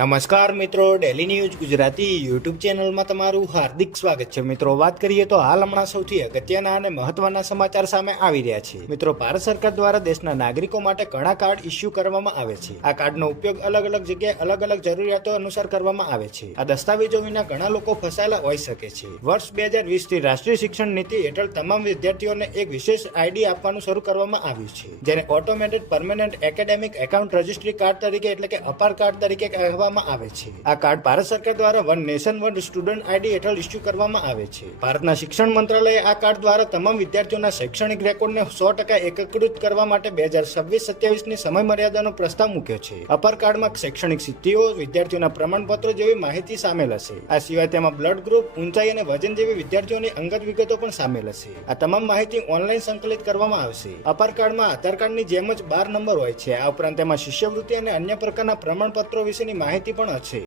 નમસ્કાર મિત્રો, daily news Gujarati YouTube ચેનલમાં તમારું હાર્દિક સ્વાગત છે. મિત્રો, વાત કરીએ તો હાલ હમણાં સૌથી અગત્યના અને મહત્વના સમાચાર સામે આવી રહ્યા છે. મિત્રો, ભારત સરકાર દ્વારા દેશના નાગરિકો માટે ઘણા કાર્ડ ઇસ્યુ કરવામાં આવે છે. આ કાર્ડનો ઉપયોગ અલગ અલગ જગ્યાએ અલગ અલગ જરૂરિયાતો અનુસાર કરવામાં આવે છે. આ દસ્તાવેજો વિના ઘણા લોકો ફસાયેલા હોઈ શકે છે. વર્ષ 2020 થી રાષ્ટ્રીય શિક્ષણ નીતિ હેઠળ તમામ વિદ્યાર્થીઓને એક વિશેષ આઈડી આપવાનું શરૂ કરવામાં આવ્યું છે, જેને automated permanent academic account registry card તરીકે એટલે કે અપાર કાર્ડ તરીકે કહેવામાં આવે છે. આ કાર્ડ ભારત સરકાર દ્વારા one nation one student ID હેઠળ ઇસ્યુ કરવામાં આવે છે. ભારતના શિક્ષણ મંત્રાલયે આ કાર્ડ દ્વારા તમામ વિદ્યાર્થીઓના શૈક્ષણિક રેકોર્ડને 100% એકીકૃત કરવા માટે 2026-27 ની સમય મર્યાદાનો પ્રસ્તાવ મૂક્યો છે. અપાર કાર્ડમાં શૈક્ષણિક સિદ્ધિઓ, વિદ્યાર્થીઓના પ્રમાણપત્રો જેવી માહિતી સામેલ હશે. આ સિવાય તેમાં બ્લડ ગ્રુપ, ઊંચાઈ અને વજન જેવી વિદ્યાર્થીઓની અંગત વિગતો પણ સામેલ હશે. આ તમામ માહિતી ઓનલાઈન સંકલિત કરવામાં આવશે. અપાર કાર્ડમાં આધાર કાર્ડની જેમ જ 12 નંબર હોય છે. આ ઉપરાંત તેમાં શિષ્યવૃત્તિ અને અન્ય પ્રકારના પ્રમાણપત્રો વિશેની માહિતી પણ હશે.